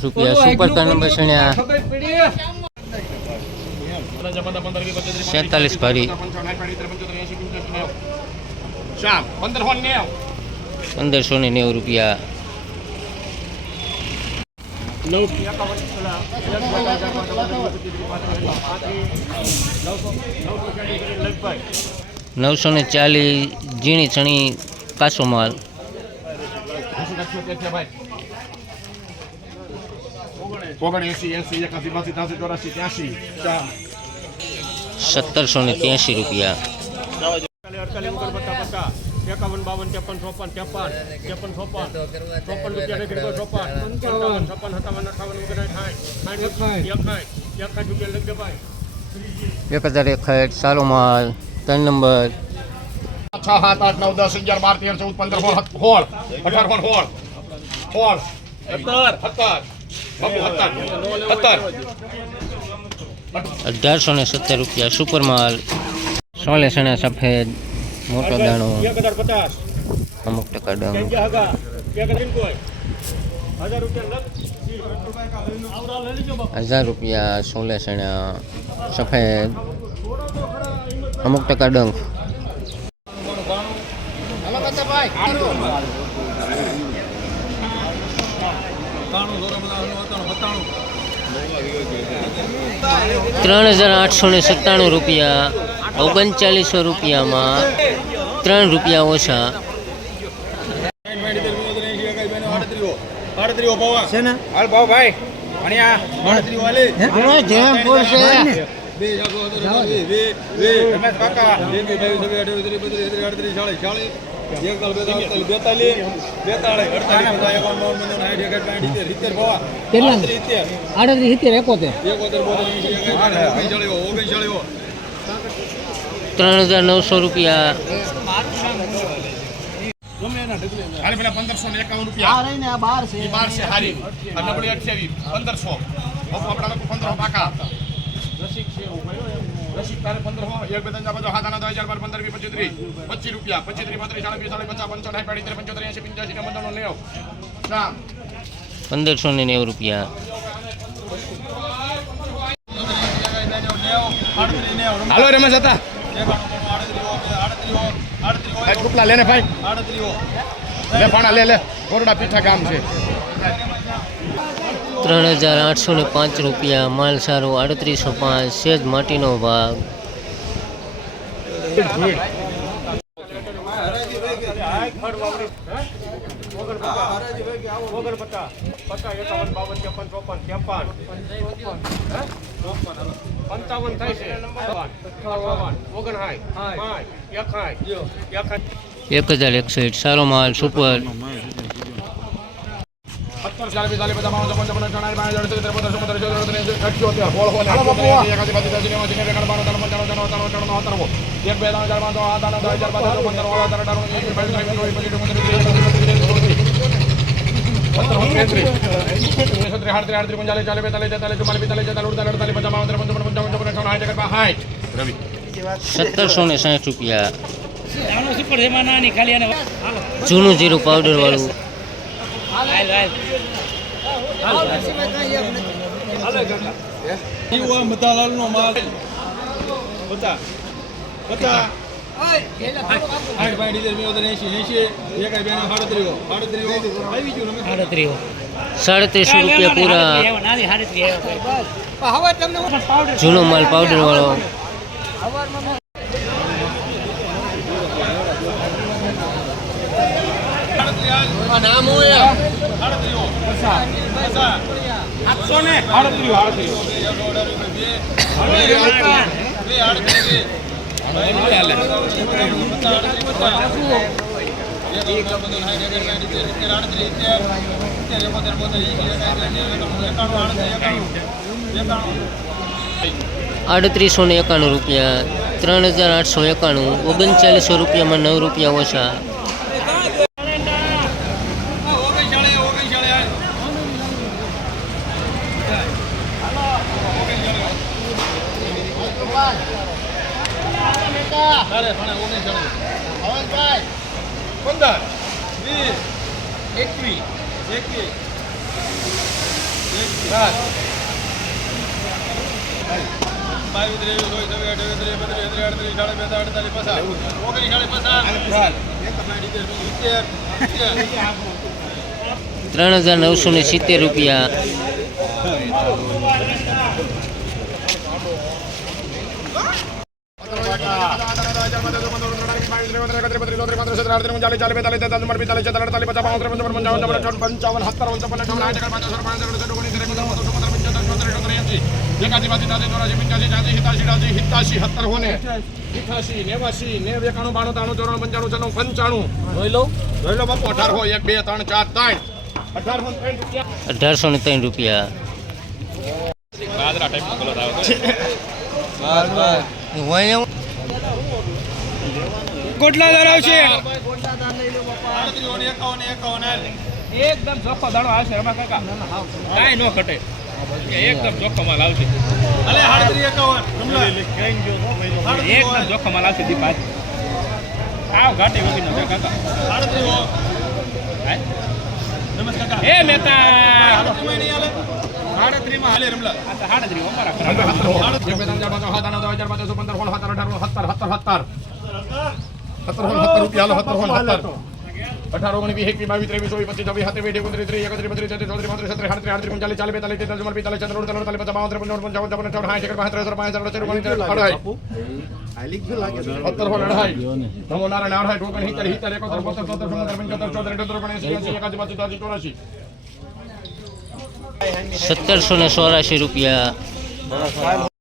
રૂપિયા super car number સણ્યા 47 ભરી 1590 રૂપિયા 940 ઝીણી છણી કાચો માલ 1783 રૂપિયા 51 52 1061 સારો માલ 3 નંબર 6 7 8 9 10 11 12 13 14 15 16 1870 રૂપિયા સુપર માલ 16 સણા સફેદ મોટો દાણો 1050 અમુક ટકા ડંગ 1000 રૂપિયા 16 સણા સફેદ અમુક ટકા ડંગ 3897 રૂપિયા 3900 રૂપિયામાં 3 રૂપિયા ઓછા 3900 રૂપિયા 1551 રૂપિયા હાલો રમેશ હતા કુપલા લેને ભાઈ લે ફાણા લે કોરડા પીઠા ગામ છે 3805 રૂપિયા માલ સારો 3805 સેજ માટીનો ભાગ એક 1061 સારો માલ સુપર 1760 રૂપિયા જૂનું જીરું પાવડર વાળું 3700 રૂપિયા પૂરા જૂનો માલ પાવડર વાળો નામ હોય 3891 રૂપિયા 3891 3900 રૂપિયામાં 9 રૂપિયા ઓછા 15 ₹3,970 રૂપિયા. ₹1,803 રૂપિયા. ગોટલા ધરાવ છે એકદમ ચોખ્ખો દાણો આવશે રમા કાકા કાંઈ નો ઘટે એકદમ ચોખ્ખો માલ આવશે એકદમ ચોખ્ખો માલ આવશે દીપા આવ ઘાટી વગીનો છે કાકા હે મહેતા 38 માં હાલે રમલા હાડત્રી અમારા ₹1,784 રૂપિયા.